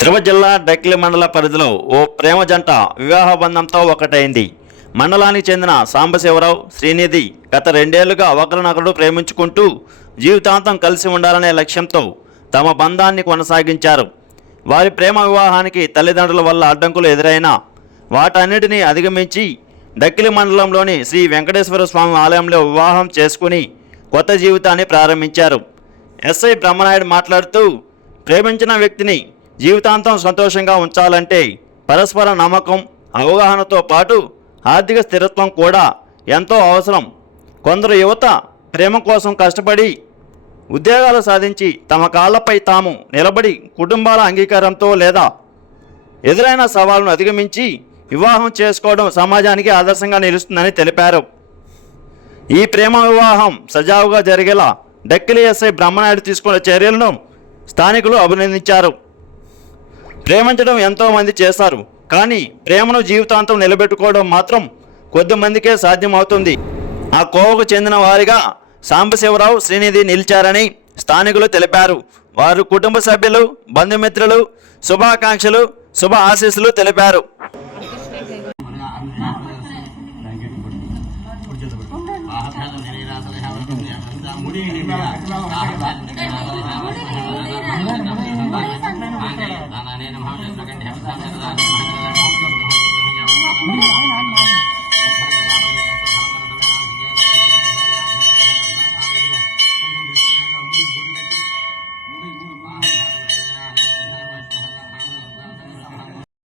తిరుపతి జిల్లా డక్కిలి మండల పరిధిలో ఓ ప్రేమ జంట వివాహ బంధంతో ఒకటైంది. మండలానికి చెందిన సాంబశివరావు, శ్రీనిధి గత 2 ఏళ్లుగా ఒకరినొకరు ప్రేమించుకుంటూ జీవితాంతం కలిసి ఉండాలనే లక్ష్యంతో తమ బంధాన్ని కొనసాగించారు. వారి ప్రేమ వివాహానికి తల్లిదండ్రుల వల్ల అడ్డంకులు ఎదురైనా వాటన్నిటినీ అధిగమించి డక్కిలి మండలంలోని శ్రీ వెంకటేశ్వర స్వామి ఆలయంలో వివాహం చేసుకుని కొత్త జీవితాన్ని ప్రారంభించారు. ఎస్ఐ బ్రహ్మనాయుడు మాట్లాడుతూ, ప్రేమించిన వ్యక్తిని జీవితాంతం సంతోషంగా ఉంచాలంటే పరస్పర నమ్మకం, అవగాహనతో పాటు ఆర్థిక స్థిరత్వం కూడా ఎంతో అవసరం. కొందరు యువత ప్రేమ కోసం కష్టపడి ఉద్యోగాలు సాధించి తమ కాళ్లపై తాము నిలబడి కుటుంబాల అంగీకారంతో లేదా ఎదురైన సవాళ్లను అధిగమించి వివాహం చేసుకోవడం సమాజానికి ఆదర్శంగా నిలుస్తుందని తెలిపారు. ఈ ప్రేమ వివాహం సజావుగా జరిగేలా డక్కిలి ఎస్ఐ బ్రహ్మనాయుడు తీసుకున్న చర్యలను స్థానికులు అభినందించారు. ప్రేమించడం ఎంతోమంది చేస్తారు, కానీ ప్రేమను జీవితాంతం నిలబెట్టుకోవడం మాత్రం కొద్దిమందికే సాధ్యమవుతుంది. ఆ కోవకు చెందిన వారిగా సాంబశివరావు, శ్రీనిధి నిలిచారని స్థానికులు తెలిపారు. వారు కుటుంబ సభ్యులు, బంధుమిత్రులు శుభాకాంక్షలు, శుభ ఆశీస్సులు తెలిపారు.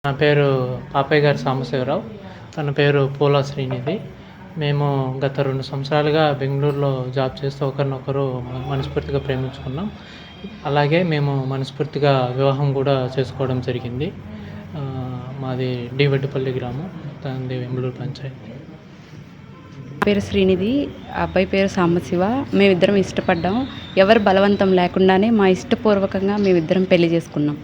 నా పేరు పాపయ్య గారి సాంబశివరావు, తన పేరు పూల శ్రీనిధి. మేము గత 2 సంవత్సరాలుగా బెంగళూరులో జాబ్ చేస్తూ ఒకరినొకరు మనస్ఫూర్తిగా ప్రేమించుకున్నాం. అలాగే మేము మనస్ఫూర్తిగా వివాహం కూడా చేసుకోవడం జరిగింది. మాది డివెడ్డుపల్లి గ్రామం, తనది బెంగళూరు పంచాయతీ. పేరు శ్రీనిధి, అబ్బాయి పేరు సాంబశివ. మేమిద్దరం ఇష్టపడ్డాం. ఎవరు బలవంతం లేకుండానే మా ఇష్టపూర్వకంగా మేమిద్దరం పెళ్లి చేసుకున్నాం.